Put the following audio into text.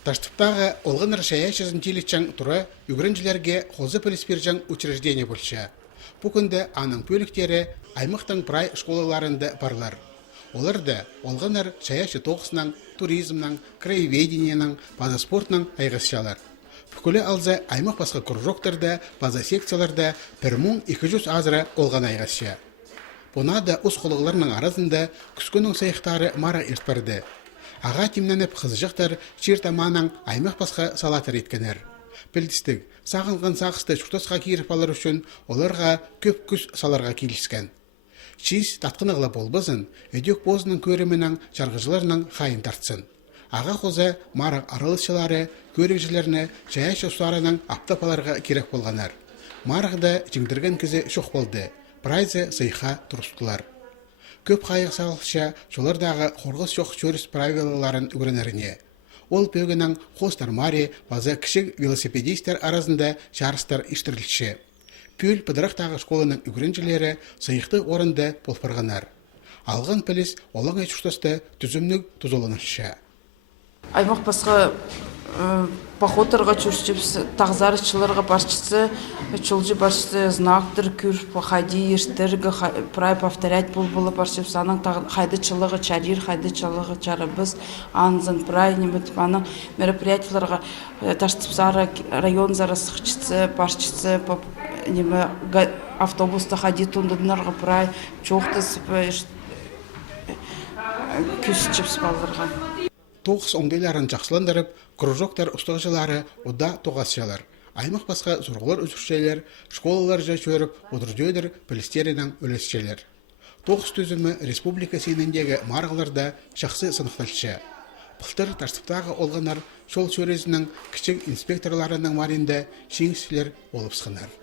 Таштыптағы олғыныр шаяшызын телетчан тұры үгірінжілерге хозы полиспиржан учреждение болшы. Бүкінді аның пөліктері аймақтың прай школаларында барлар. Оларды олғыныр шаяшы тоғысынан, туризмнан, краеведениянан, база спортынан айғысшалар. Бүкілі алза аймақ басқа кружоктарда, база секцияларда 1200 азыры олған айғысшы. Бұнада ұс қолығыларының арасында күскінің сайықтары мара ертпарды. Аға тимненіп қызыжықтар чертаманан аймақ басқа салатыр еткенер. Білдістік, сағынған сақысты шүктасқа кейіріп алыр үшін оларға көп күз саларға келіскен. Чиз татқынығылы болбызын, өдек бозының көріменің жарғыжыларының қайын тартсын. Аға қозы марақ арылысшылары көрекжілеріне жаяш ұстарының аптапаларға керек болғанар. Марақда жіңдірген кізі шоқ болды, прайзы сыйға тұрыстылар. Көп қайық сағылша жолардағы қорғыз шоқ чөріс правилаларын үгірінеріне. Ол пөгінің қостар мари базы кішік велосипедистер арасында жарыстар іштірілші. Пүл пыдырақтағы школының үгірінжілері сыйықты орынды болпырғанар. Алған піліс олың әчіштасты түзімнік тұзолынышы. Аймақ басқа походарға чүршіпсі, тағзарычыларға баршысы, чулжы баршысы знактыр, күр, қайды ештіргі, прай повторять бұл баршыпсы, аның қайды чылығы чарир, қайды чылығы чарабыз, анзын прай, немет, аның мероприятияларға таштыпсары район зары сықчысы, баршысы, неме автобуста қайды тундынарға прай, чоқтыз, күшчіпс балырған. Тоғыз оңдайларын жақсыландырып, кружоктар ұстағжылары ұда тоғасшалар. Аймақ басқа зұрғылар үзіршелер, школалар жа чөріп, отырдөөдір пілістерінің өлесшелер. Тоғыз түзімі республика сеніндегі марғыларда жақсы сынықталшы. Бұқтыр тарсыптағы олғанар шол чөрезінің кішік инспекторларының марында шеңістілер олып сықынар.